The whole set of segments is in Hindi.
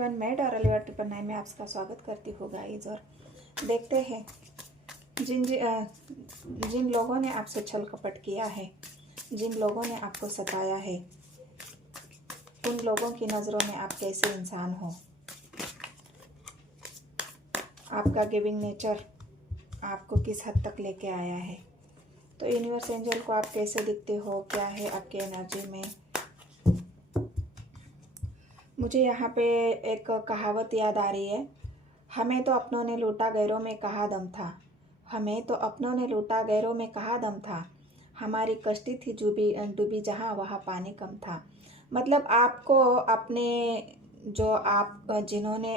एवरीवन, मैं डॉरलिवर 999 में आपका स्वागत करती हूँ गाइज। और देखते हैं जिन लोगों ने आपसे छल कपट किया है, जिन लोगों ने आपको सताया है, उन लोगों की नज़रों में आप कैसे इंसान हो। आपका गिविंग नेचर आपको किस हद तक लेके आया है। तो यूनिवर्स एंजल को आप कैसे दिखते हो, क्या है आपके एनर्जी में। मुझे यहाँ पे एक कहावत याद आ रही है, हमें तो अपनों ने लूटा गैरों में कहाँ दम था। हमें तो अपनों ने लूटा गैरों में कहाँ दम था। हमारी कश्ती थी डूबी जहाँ वहाँ पानी कम था। मतलब आपको अपने जो आप जिन्होंने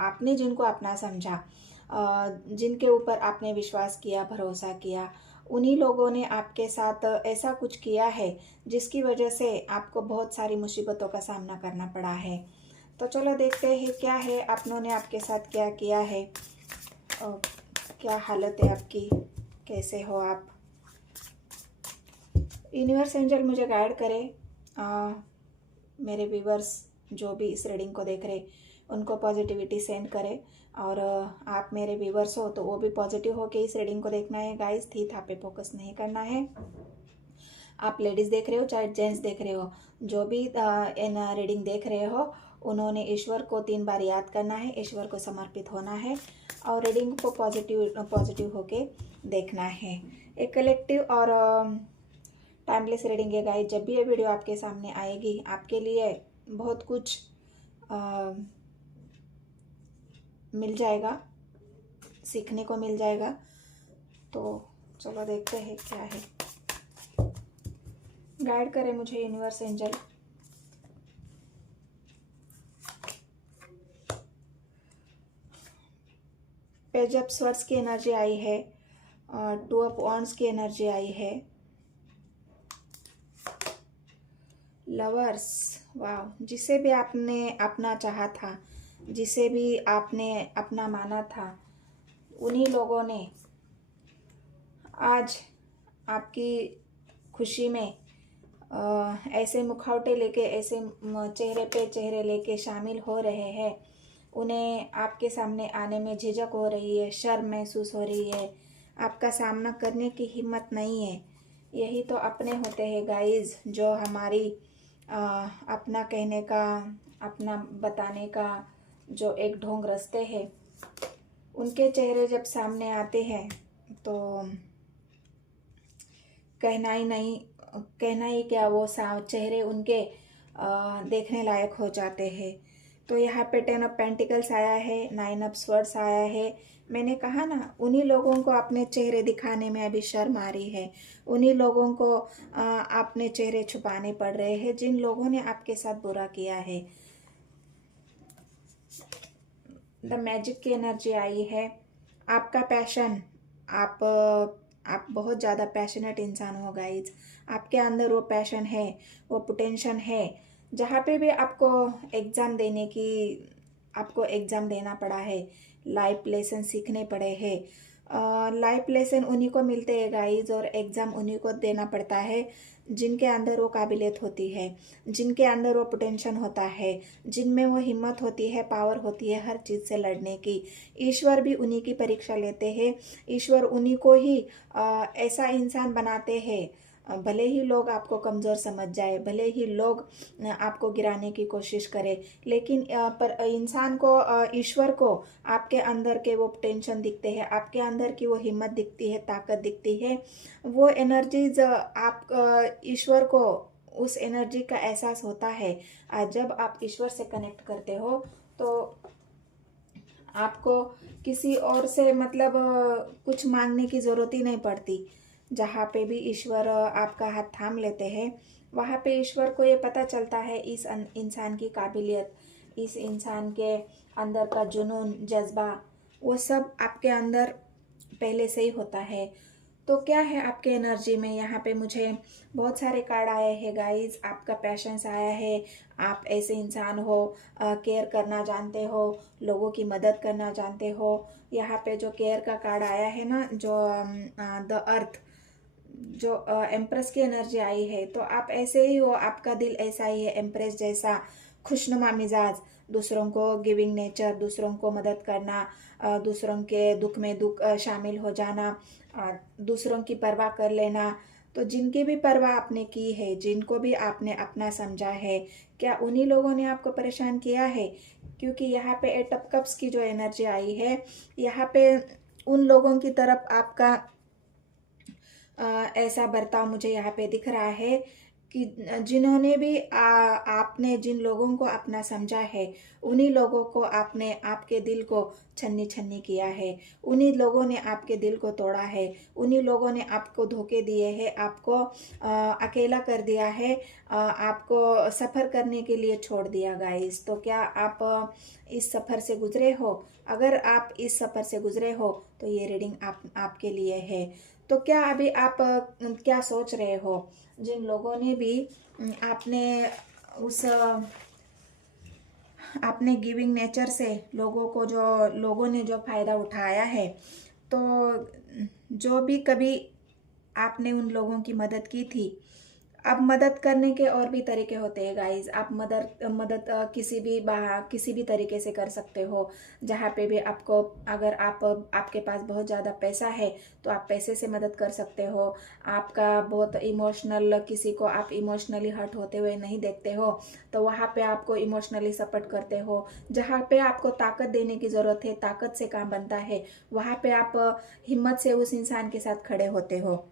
आपने जिनको अपना समझा, जिनके ऊपर आपने विश्वास किया, भरोसा किया, उन्हीं लोगों ने आपके साथ ऐसा कुछ किया है जिसकी वजह से आपको बहुत सारी मुसीबतों का सामना करना पड़ा है। तो चलो देखते हैं क्या है अपनों ने आपके साथ क्या किया है, क्या हालत है आपकी, कैसे हो आप। यूनिवर्स एंजल मुझे गाइड करे, मेरे व्यूवर्स जो भी इस रीडिंग को देख रहे उनको पॉजिटिविटी सेंड करे। और आप मेरे व्यूवर्स हो तो वो भी पॉजिटिव हो के इस रीडिंग को देखना है गाइस। थी था पे फोकस नहीं करना है। आप लेडीज़ देख रहे हो चाहे जेंट्स देख रहे हो, जो भी इन रीडिंग देख रहे हो, उन्होंने ईश्वर को 3 बार याद करना है, ईश्वर को समर्पित होना है और रीडिंग को पॉजिटिव होके देखना है। एक कलेक्टिव और टाइमलेस रीडिंग है गाइस। जब भी ये वीडियो आपके सामने आएगी आपके लिए बहुत कुछ मिल जाएगा, सीखने को मिल जाएगा। तो चलो देखते हैं क्या है। गाइड करे मुझे universe angel. Page of swords की एनर्जी आई है और 2 ऑफ वॉन्ड्स की एनर्जी आई है। लवर्स, वाह, जिसे भी आपने अपना चाहा था, जिसे भी आपने अपना माना था, उन्हीं लोगों ने आज आपकी खुशी में ऐसे मुखौटे लेके, ऐसे चेहरे पे चेहरे लेके शामिल हो रहे हैं। उन्हें आपके सामने आने में झिझक हो रही है, शर्म महसूस हो रही है, आपका सामना करने की हिम्मत नहीं है। यही तो अपने होते हैं गाइज, जो हमारी अपना कहने का, अपना बताने का जो एक ढोंग रस्ते हैं, उनके चेहरे जब सामने आते हैं तो कहना ही क्या, वो चेहरे उनके देखने लायक हो जाते हैं। तो यहाँ पे 10 ऑफ पेंटिकल्स आया है, 9 ऑफ स्वर्ड्स आया है। मैंने कहा ना, उन्हीं लोगों को अपने चेहरे दिखाने में अभी शर्म आ रही है, उन्हीं लोगों को अपने चेहरे छुपाने पड़ रहे हैं जिन लोगों ने आपके साथ बुरा किया है। द मैजिक की एनर्जी आई है। आपका पैशन, आप बहुत ज़्यादा पैशनेट इंसान हो गाइज। आपके अंदर वो पैशन है, वो पोटेंशियल है। जहाँ पे भी आपको एग्ज़ाम देना पड़ा है, लाइफ लेसन सीखने पड़े हैं, लाइफ लेसन उन्हीं को मिलते हैं गाइज, और एग्ज़ाम उन्हीं को देना पड़ता है जिनके अंदर वो काबिलियत होती है, जिनके अंदर वो पोटेंशियल होता है, जिनमें वो हिम्मत होती है, पावर होती है हर चीज़ से लड़ने की। ईश्वर भी उन्हीं की परीक्षा लेते हैं। ईश्वर उन्हीं को ही ऐसा इंसान बनाते हैं, भले ही लोग आपको कमज़ोर समझ जाए, भले ही लोग आपको गिराने की कोशिश करें, लेकिन पर इंसान को, ईश्वर को आपके अंदर के वो टेंशन दिखते हैं, आपके अंदर की वो हिम्मत दिखती है, ताकत दिखती है। वो एनर्जीज आप ईश्वर को उस एनर्जी का एहसास होता है। जब आप ईश्वर से कनेक्ट करते हो तो आपको किसी और से मतलब कुछ मांगने की ज़रूरत ही नहीं पड़ती। जहाँ पे भी ईश्वर आपका हाथ थाम लेते हैं, वहाँ पे ईश्वर को ये पता चलता है इस इंसान की काबिलियत, इस इंसान के अंदर का जुनून, जज्बा, वो सब आपके अंदर पहले से ही होता है। तो क्या है आपके एनर्जी में, यहाँ पे मुझे बहुत सारे कार्ड आए हैं गाइज। आपका पैशंस आया है, आप ऐसे इंसान हो, केयर करना जानते हो, लोगों की मदद करना जानते हो। यहाँ पे जो केयर का कार्ड आया है ना, जो द अर्थ, जो एम्प्रेस की एनर्जी आई है, तो आप ऐसे ही हो, आपका दिल ऐसा ही है एम्प्रेस जैसा। खुशनुमा मिजाज, दूसरों को गिविंग नेचर, दूसरों को मदद करना, दूसरों के दुख में दुख शामिल हो जाना, दूसरों की परवाह कर लेना। तो जिनकी भी परवाह आपने की है, जिनको भी आपने अपना समझा है, क्या उन्हीं लोगों ने आपको परेशान किया है? क्योंकि यहाँ पे एट ऑफ कप्स की जो एनर्जी आई है, यहाँ पे उन लोगों की तरफ आपका ऐसा बर्ताव मुझे यहाँ पे दिख रहा है कि जिन्होंने भी आपने जिन लोगों को अपना समझा है, उन्हीं लोगों को आपने आपके दिल को छन्नी छन्नी किया है, उन्हीं लोगों ने आपके दिल को तोड़ा है, उन्हीं लोगों ने आपको धोखे दिए हैं, आपको अकेला कर दिया है, आपको सफ़र करने के लिए छोड़ दिया गाइस। तो क्या आप इस सफ़र से गुजरे हो? अगर आप इस सफ़र से गुजरे हो तो ये रीडिंग आपके लिए है। तो क्या अभी आप क्या सोच रहे हो? जिन लोगों ने भी आपने उस आपने गिविंग नेचर से लोगों ने जो फ़ायदा उठाया है, तो जो भी कभी आपने उन लोगों की मदद की थी, अब मदद करने के और भी तरीके होते हैं गाइस। आप मदद किसी भी तरीके से कर सकते हो। जहाँ पे भी आपको, अगर आपके पास बहुत ज़्यादा पैसा है तो आप पैसे से मदद कर सकते हो। आपका बहुत इमोशनल, किसी को आप इमोशनली हर्ट होते हुए नहीं देखते हो तो वहाँ पे आपको इमोशनली सपोर्ट करते हो। जहाँ पे आपको ताकत देने की ज़रूरत है, ताकत से काम बनता है, वहाँ पे आप हिम्मत से उस इंसान के साथ खड़े होते हो।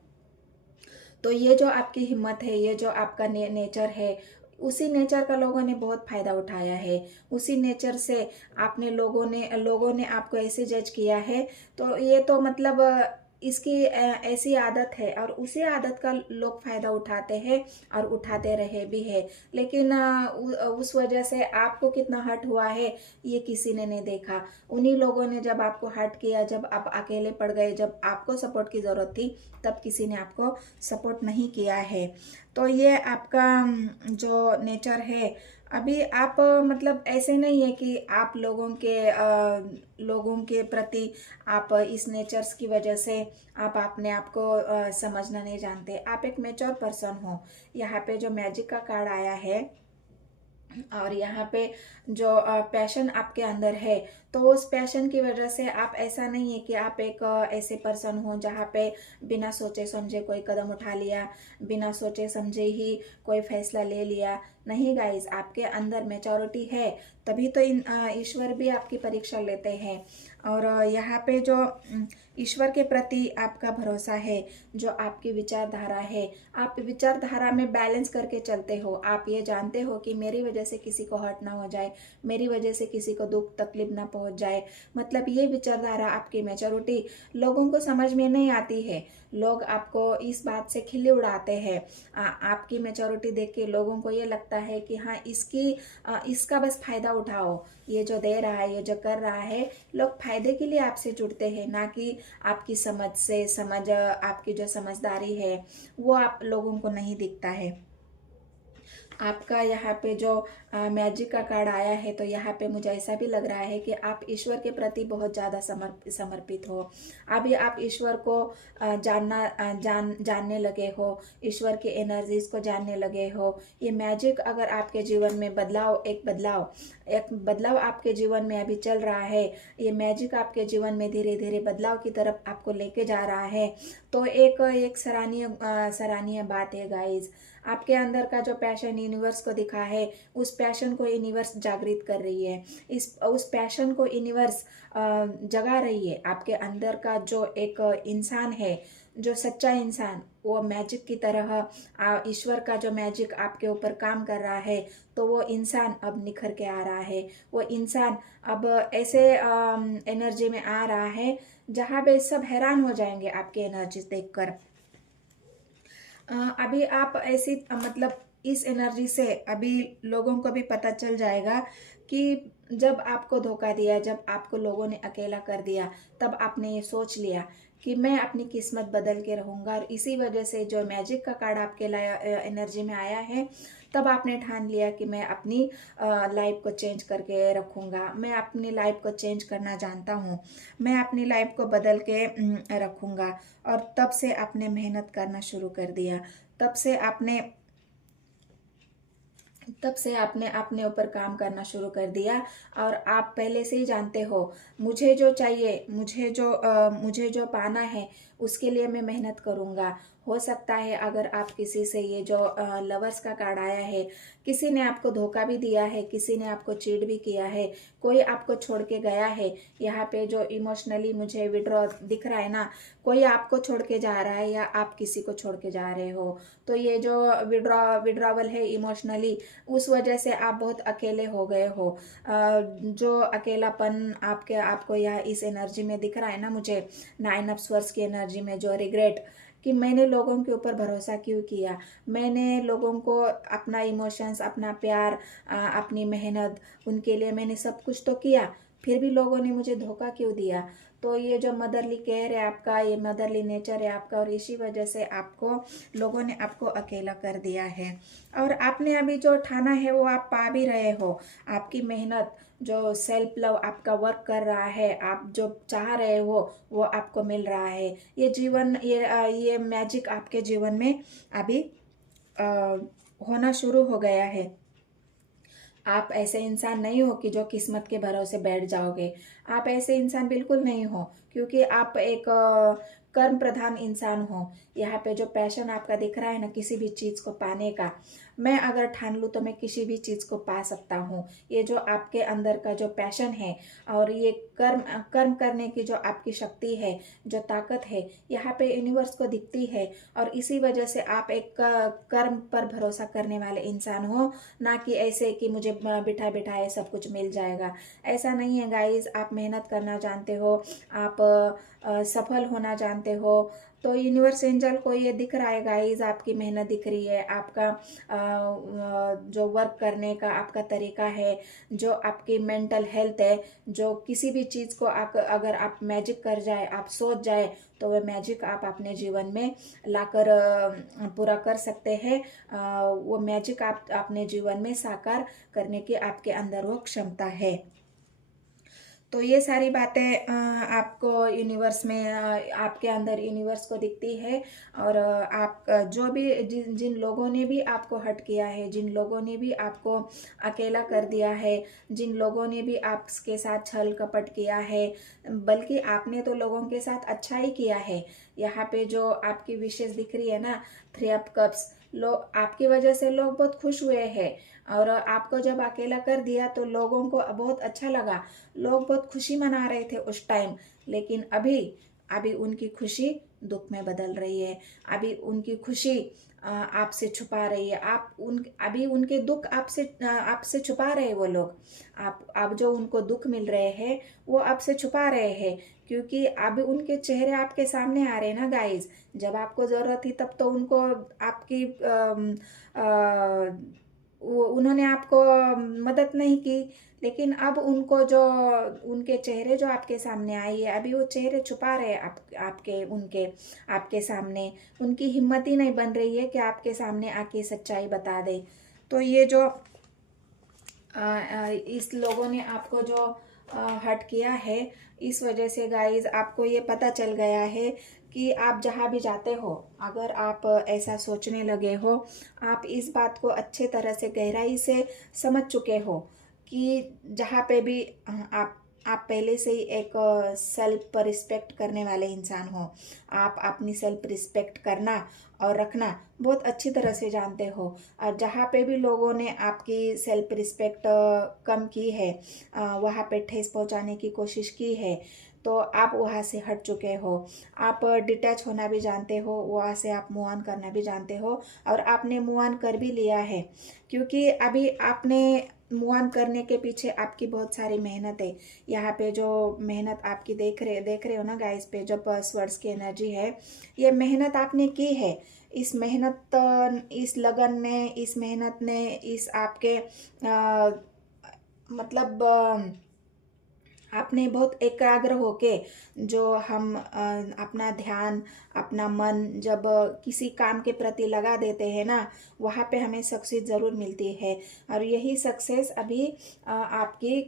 तो ये जो आपकी हिम्मत है, ये जो आपका नेचर है, उसी नेचर का लोगों ने बहुत फायदा उठाया है। उसी नेचर से आपने लोगों ने आपको ऐसे जज किया है। तो ये तो मतलब इसकी ऐसी आदत है और उसी आदत का लोग फायदा उठाते हैं और उठाते रहे भी है। लेकिन उस वजह से आपको कितना हर्ट हुआ है ये किसी ने नहीं देखा। उन्हीं लोगों ने जब आपको हर्ट किया, जब आप अकेले पड़ गए, जब आपको सपोर्ट की ज़रूरत थी, तब किसी ने आपको सपोर्ट नहीं किया है। तो ये आपका जो नेचर है, अभी आप मतलब ऐसे नहीं है कि आप लोगों के प्रति आप इस नेचर्स की वजह से आप अपने आप को समझना नहीं जानते। आप एक मैच्योर पर्सन हो। यहाँ पे जो मैजिक का कार्ड आया है और यहाँ पे जो पैशन आपके अंदर है, तो उस पैशन की वजह से आप, ऐसा नहीं है कि आप एक ऐसे पर्सन हो जहाँ पे बिना सोचे समझे कोई कदम उठा लिया, बिना सोचे समझे ही कोई फैसला ले लिया। नहीं गाइस, आपके अंदर मैच्योरिटी है, तभी तो ईश्वर भी आपकी परीक्षा लेते हैं। और यहाँ पे जो ईश्वर के प्रति आपका भरोसा है, जो आपकी विचारधारा है, आप विचारधारा में बैलेंस करके चलते हो। आप ये जानते हो कि मेरी वजह से किसी को हर्ट ना हो जाए, मेरी वजह से किसी को दुख तकलीफ ना पहुंच जाए। मतलब ये विचारधारा, आपकी मैच्योरिटी लोगों को समझ में नहीं आती है। लोग आपको इस बात से खिल्ली उड़ाते हैं। आपकी मैच्योरिटी देख के लोगों को ये लगता है कि हाँ, इसका बस फायदा उठाओ, ये जो दे रहा है, ये जो कर रहा है, लोग फायदे के लिए आपसे जुड़ते हैं, ना कि आपकी आपकी जो समझदारी है वो आप लोगों को नहीं दिखता है। आपका यहाँ पे जो मैजिक का कार्ड आया है, तो यहाँ पे मुझे ऐसा भी लग रहा है कि आप ईश्वर के प्रति बहुत ज़्यादा समर्पित हो। अभी आप ईश्वर को जानने लगे हो, ईश्वर की एनर्जीज को जानने लगे हो। ये मैजिक अगर आपके जीवन में एक बदलाव आपके जीवन में अभी चल रहा है, ये मैजिक आपके जीवन में धीरे धीरे बदलाव की तरफ आपको लेके जा रहा है। तो एक सराहनीय बात है गाइज। आपके अंदर का जो पैशन यूनिवर्स को दिखा है, उस पैशन को यूनिवर्स जागृत कर रही है। उस पैशन को यूनिवर्स जगा रही है। आपके अंदर का जो एक इंसान है, जो सच्चा इंसान, वो मैजिक की तरह ईश्वर का जो मैजिक आपके ऊपर काम कर रहा है, तो वो इंसान अब निखर के आ रहा है। वो इंसान अब ऐसे एनर्जी में आ रहा है जहाँ पे सब हैरान हो जाएंगे आपकी एनर्जी देखकर। अभी आप ऐसी मतलब इस एनर्जी से अभी लोगों को भी पता चल जाएगा कि जब आपको धोखा दिया, जब आपको लोगों ने अकेला कर दिया, तब आपने ये सोच लिया कि मैं अपनी किस्मत बदल के रहूँगा। और इसी वजह से जो मैजिक का कार्ड आपके एनर्जी में आया है, तब आपने ठान लिया कि मैं अपनी लाइफ को चेंज करके रखूँगा, मैं अपनी लाइफ को चेंज करना जानता हूँ, मैं अपनी लाइफ को बदल के रखूँगा। और तब से आपने मेहनत करना शुरू कर दिया, तब से आपने तब से आपने अपने ऊपर काम करना शुरू कर दिया और आप पहले से ही जानते हो मुझे जो चाहिए, मुझे जो पाना है उसके लिए मैं मेहनत करूँगा। हो सकता है अगर आप किसी से ये जो लवर्स का कार्ड आया है, किसी ने आपको धोखा भी दिया है, किसी ने आपको चीट भी किया है, कोई आपको छोड़ के गया है। यहाँ पे जो इमोशनली मुझे विड्रॉ दिख रहा है ना, कोई आपको छोड़ के जा रहा है या आप किसी को छोड़ के जा रहे हो। तो ये जो विड्रॉवल है इमोशनली, उस वजह से आप बहुत अकेले हो गए हो। जो अकेलापन आपको यह इस एनर्जी में दिख रहा है ना मुझे, 9 ऑफ स्वर्ड्स की एनर्जी में, जो रिग्रेट कि मैंने लोगों के ऊपर भरोसा क्यों किया, मैंने लोगों को अपना इमोशंस, अपना प्यार, अपनी मेहनत, उनके लिए मैंने सब कुछ तो किया, फिर भी लोगों ने मुझे धोखा क्यों दिया। तो ये जो मदरली केयर है आपका, ये मदरली नेचर है आपका, और इसी वजह से आपको लोगों ने आपको अकेला कर दिया है। और आपने अभी जो ठाना है वो आप पा भी रहे हो। आपकी मेहनत, जो सेल्फ लव आपका वर्क कर रहा है, आप जो चाह रहे हो वो आपको मिल रहा है। ये जीवन, ये मैजिक आपके जीवन में अभी होना शुरू हो गया है। आप ऐसे इंसान नहीं हो कि जो किस्मत के भरोसे बैठ जाओगे। आप ऐसे इंसान बिल्कुल नहीं हो, क्योंकि आप एक कर्म प्रधान इंसान हो। यहाँ पे जो पैशन आपका दिख रहा है ना किसी भी चीज़ को पाने का, मैं अगर ठान लूँ तो मैं किसी भी चीज़ को पा सकता हूँ। ये जो आपके अंदर का जो पैशन है और ये कर्म कर्म करने की जो आपकी शक्ति है, जो ताकत है, यहाँ पे यूनिवर्स को दिखती है। और इसी वजह से आप एक कर्म पर भरोसा करने वाले इंसान हो, ना कि ऐसे कि मुझे बिठा बिठाए सब कुछ मिल जाएगा। ऐसा नहीं है गाइस। आप मेहनत करना जानते हो, आप सफल होना जानते हो। तो यूनिवर्स एंजल को ये दिख रहा है गाइस, आपकी मेहनत दिख रही है, आपका जो वर्क करने का आपका तरीका है, जो आपकी मेंटल हेल्थ है, जो किसी भी चीज़ को अगर आप मैजिक कर जाए, आप सोच जाए, तो वह मैजिक आप अपने जीवन में लाकर पूरा कर सकते हैं। वो मैजिक आप अपने जीवन में साकार करने की आपके अंदर वो क्षमता है। तो ये सारी बातें आपको यूनिवर्स में, आपके अंदर यूनिवर्स को दिखती है। और आप जो भी जिन लोगों ने भी आपको हर्ट किया है, जिन लोगों ने भी आपको अकेला कर दिया है, जिन लोगों ने भी आपके साथ छल कपट किया है, बल्कि आपने तो लोगों के साथ अच्छा ही किया है। यहाँ पे जो आपकी विशेष दिख रही है ना, 3 ऑफ कप्स, लोग आपकी वजह से लोग बहुत खुश हुए हैं। और आपको जब अकेला कर दिया तो लोगों को बहुत अच्छा लगा, लोग बहुत खुशी मना रहे थे उस टाइम। लेकिन अभी अभी उनकी खुशी दुख में बदल रही है। अभी उनकी खुशी आपसे छुपा रही है। अभी उनके दुख आपसे छुपा रहे हैं वो लोग। आप जो उनको दुख मिल रहे हैं वो आपसे छुपा रहे हैं, क्योंकि अब उनके चेहरे आपके सामने आ रहे हैं ना गाइज। जब आपको जरूरत थी तब तो उनको आपकी उन्होंने आपको मदद नहीं की। लेकिन अब उनको जो उनके चेहरे जो आपके सामने आई है, अभी वो चेहरे छुपा रहे हैं आपके सामने। उनकी हिम्मत ही नहीं बन रही है कि आपके सामने आके सच्चाई बता दे। तो ये जो इस लोगों ने आपको जो हर्ट किया है, इस वजह से गाइज आपको ये पता चल गया है कि आप जहाँ भी जाते हो, अगर आप ऐसा सोचने लगे हो, आप इस बात को अच्छे तरह से गहराई से समझ चुके हो कि जहाँ पे भी आप पहले से ही एक सेल्फ रिस्पेक्ट करने वाले इंसान हो। आप अपनी सेल्फ रिस्पेक्ट करना और रखना बहुत अच्छी तरह से जानते हो। और जहाँ पे भी लोगों ने आपकी सेल्फ रिस्पेक्ट कम की है, वहाँ पे ठेस पहुँचाने की कोशिश की है, तो आप वहाँ से हट चुके हो। आप डिटैच होना भी जानते हो, वहाँ से आप मूव ऑन करना भी जानते हो। और आपने मूव ऑन कर भी लिया है, क्योंकि अभी आपने मूव ऑन करने के पीछे आपकी बहुत सारी मेहनत है। यहाँ पे जो मेहनत आपकी देख रहे हो ना गाइस, पे जब स्वर्ड्स की एनर्जी है, ये मेहनत आपने की है। इस मेहनत, इस लगन ने, इस मेहनत ने, इस आपके मतलब आपने बहुत एकाग्र होके, जो हम अपना ध्यान, अपना मन जब किसी काम के प्रति लगा देते हैं ना, वहाँ पे हमें सक्सेस ज़रूर मिलती है। और यही सक्सेस अभी आपकी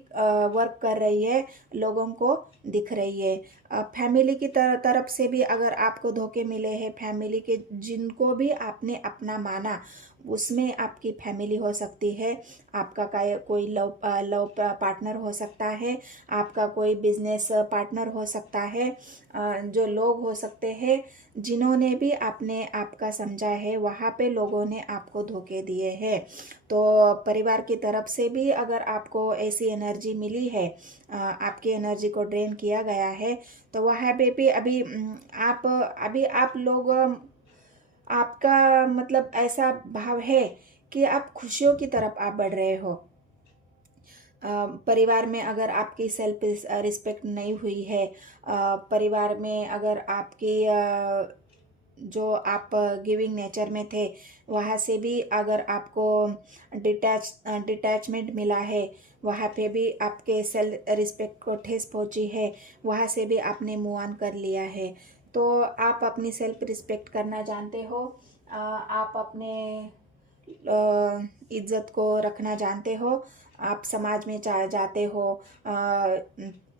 वर्क कर रही है, लोगों को दिख रही है। फैमिली की तरफ से भी अगर आपको धोखे मिले हैं, फैमिली के जिनको भी आपने अपना माना उसमें आपकी फैमिली हो सकती है, आपका कोई लव पार्टनर हो सकता है, आपका कोई बिजनेस पार्टनर हो सकता है, जो लोग हो सकते हैं जिन्होंने भी आपने आपका समझा है, वहाँ पे लोगों ने आपको धोखे दिए हैं। तो परिवार की तरफ से भी अगर आपको ऐसी एनर्जी मिली है, आपकी एनर्जी को ड्रेन किया गया है, तो वहाँ पे भी आप लोग आपका मतलब ऐसा भाव है कि आप खुशियों की तरफ आप बढ़ रहे हो। परिवार में अगर आपकी सेल्फ रिस्पेक्ट नहीं हुई है, परिवार में अगर आपकी जो आप गिविंग नेचर में थे वहाँ से भी अगर आपको डिटैचमेंट मिला है, वहाँ पे भी आपके सेल्फ रिस्पेक्ट को ठेस पहुँची है, वहाँ से भी आपने मूव ऑन कर लिया है। तो आप अपनी सेल्फ रिस्पेक्ट करना जानते हो, आप अपने इज्जत को रखना जानते हो, आप समाज में जाते हो,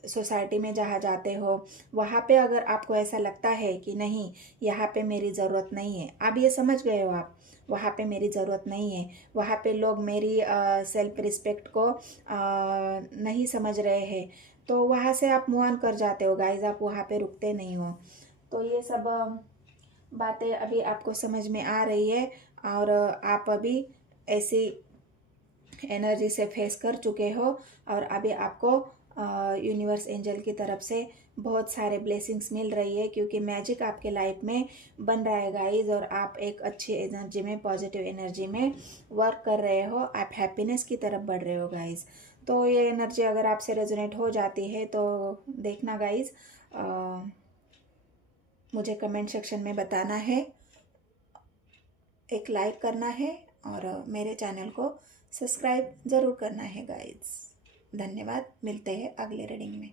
सोसाइटी में जहाँ जाते हो, वहाँ पे अगर आपको ऐसा लगता है कि नहीं यहाँ पे मेरी ज़रूरत नहीं है, आप ये समझ गए हो आप वहाँ पे मेरी ज़रूरत नहीं है, वहाँ पे लोग मेरी सेल्फ रिस्पेक्ट को नहीं समझ रहे हैं, तो वहाँ से आप मूव ऑन कर जाते हो गाइज, आप वहाँ पे रुकते नहीं हो। तो ये सब बातें अभी आपको समझ में आ रही है और आप अभी ऐसी एनर्जी से फेस कर चुके हो और अभी आपको यूनिवर्स एंजल की तरफ से बहुत सारे ब्लेसिंग्स मिल रही है, क्योंकि मैजिक आपके लाइफ में बन रहा है गाइज, और आप एक अच्छी एनर्जी में, पॉजिटिव एनर्जी में वर्क कर रहे हो, आप हैप्पीनेस की तरफ बढ़ रहे हो गाइज। तो ये एनर्जी अगर आपसे रेजोनेट हो जाती है तो देखना गाइज, मुझे कमेंट सेक्शन में बताना है, एक लाइक करना है और मेरे चैनल को सब्सक्राइब ज़रूर करना है गाइज। धन्यवाद, मिलते हैं अगले रीडिंग में।